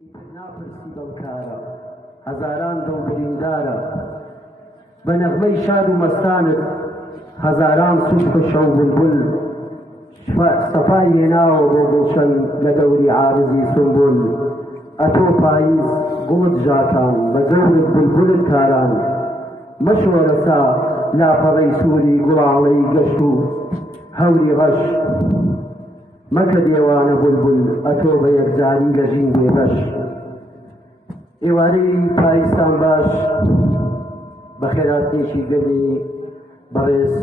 ناپرسی بەڵکارە هەزاران دڵ بریندارە بە نەغمەی شاد و مەستانت هەزاران سوشک و شەو بولبول سەفای هێناوە بۆ گوڵشەن لە دەوری عارزی سنبول ئەتۆ پاییز گوڵت ژاکان بە جەورت بولبولت کاران مەشۆرە سا لاپەڕەی سووری گوڵاڵەی گەشت و هەوری ڕەش مەکە دێوانە بولبول ئەتۆ بە یەکجاری لە ژین بێبەش ئێوارەی پایستان باش بە خێراتێکی گەلی بەڕێز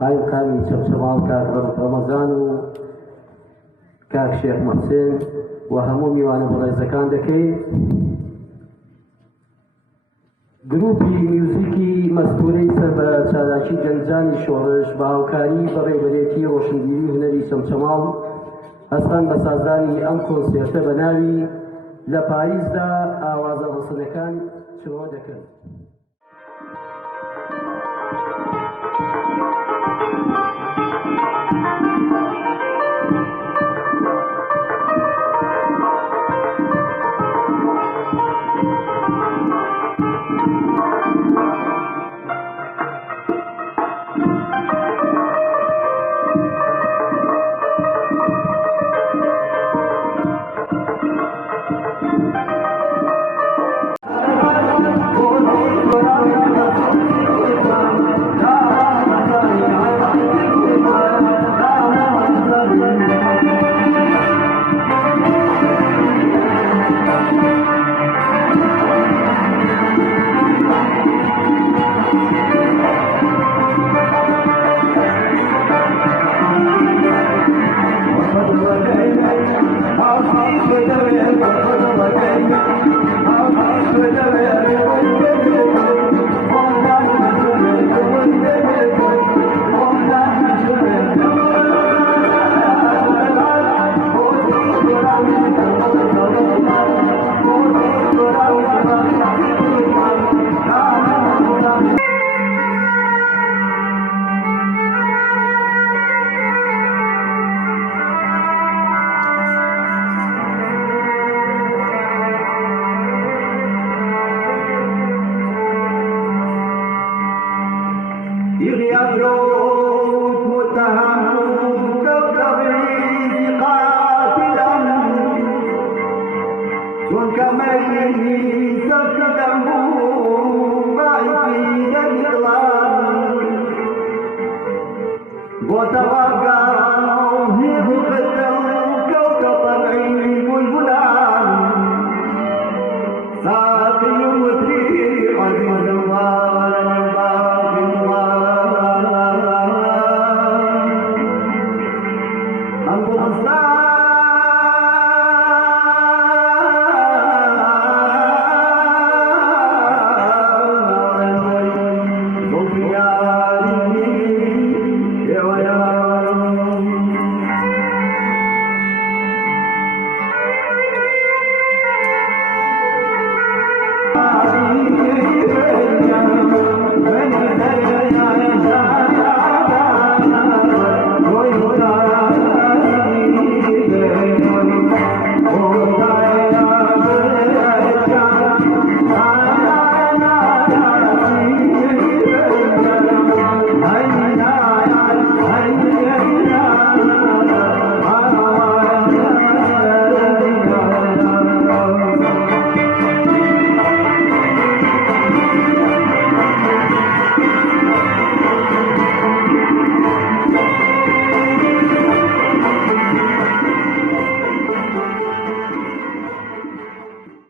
قایمقامی چەمچەماڵ کاک ڕەمەزان و کاک شێخ مەحسێن و هەموو میوانە بەڕێزەکان دەکەین. گروپی میوزیکی مەستورەی سەر بە چالاکی گەنجانی شۆڕش بە هاوکاری بە ڕێبەرێتی ڕۆشنبیری هونەری چەمچەماڵ هەستان بە سازانی ئەم کۆنسێرتە بە ناوی لە پاریزدا ئاوازە ڕسنەکان چڕۆ دەکەن. What